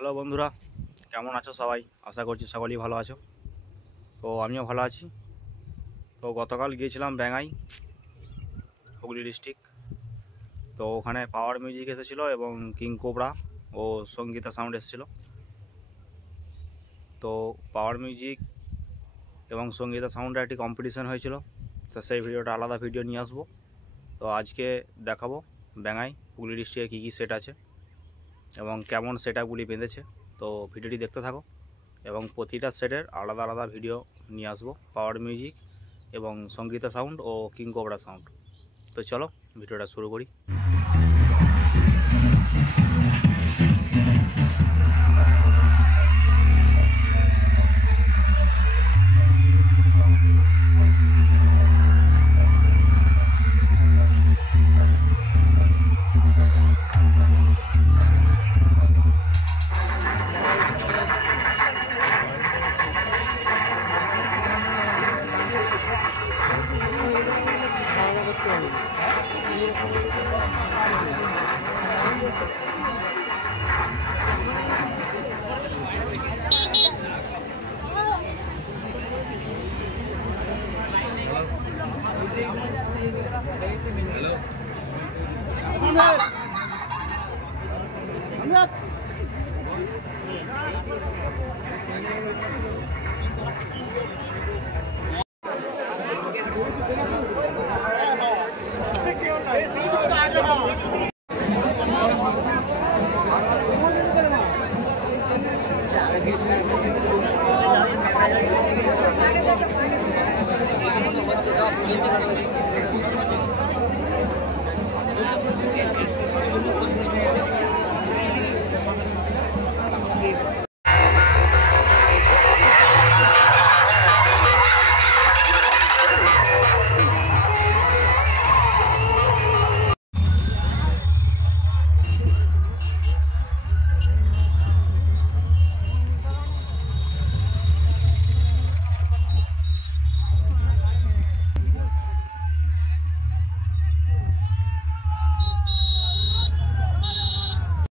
হ্যালো বন্ধুরা, কেমন আছো সবাই? আশা করছি সকলেই ভালো আছো। তো আমিও ভালো আছি। তো গতকাল গিয়েছিলাম ব্যাঙ্গাই, হুগলি ডিস্ট্রিক্ট। তো ওখানে পাওয়ার মিউজিক এসেছিলো এবং কিং কোবরা ও সঙ্গীতা সাউন্ড এসেছিলো। তো পাওয়ার মিউজিক এবং সঙ্গীতা সাউন্ডের একটি কম্পিটিশান হয়েছিল। তো সেই ভিডিওটা আলাদা ভিডিও নিয়ে আসবো। তো আজকে দেখাবো ব্যাঙ্গাই হুগলি ডিস্ট্রিক্টে কী কী সেট আছে এবং কেমন সেট আপগুলি বেঁধেছে। তো ভিডিওটি দেখতে থাকো এবং প্রতিটা সেটের আলাদা আলাদা ভিডিও নিয়ে আসবো, পাওয়ার মিউজিক এবং Sangeeta sound oh king cobra sound. তো চলো ভিডিওটা শুরু করি।